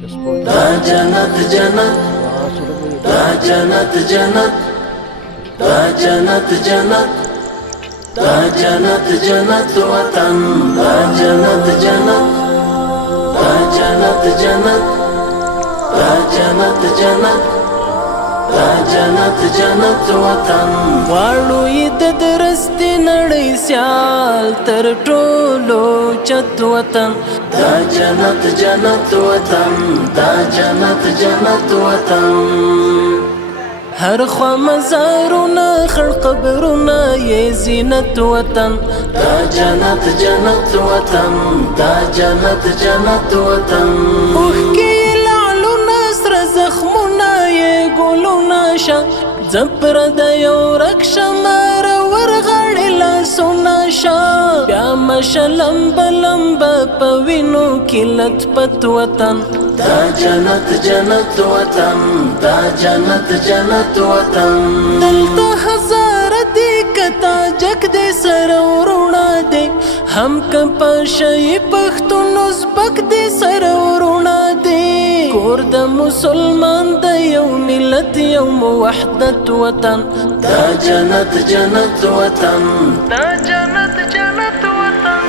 دا جنت جنت دا جنت جنت دا جنت جنت دا جنت جنت وطن دا جنت جنت دا جنت جنت دا جنت جنت دا جنت جنت وطن غواړو یې د درستې نړۍ سیال تر ټولو چت وطن دا جنت جنت وطن دا جنت جنت وطن هر خوا مزارونه خړ قبرونه یې زینت وطن دا جنت جنت وطن دا جنت جنت وطن اوښکې لعلونه سره زخمونه یې ګلونه شه زپر د یو رکشمار ورغړې لاسونه شه بیا مشه لمبه لمبه په وینو کې لطپت وطن دا جنت جنت وطن دا جنت جنت وطن دلته هزاره دی کتا جګ دی سره ورونه دی هم که په شی پښتون ازبک دی سره ورونه دی کور د مسلمان د یو ملت یو وحدت وطن دا جنت جنت وطن دا جنت جنت وطن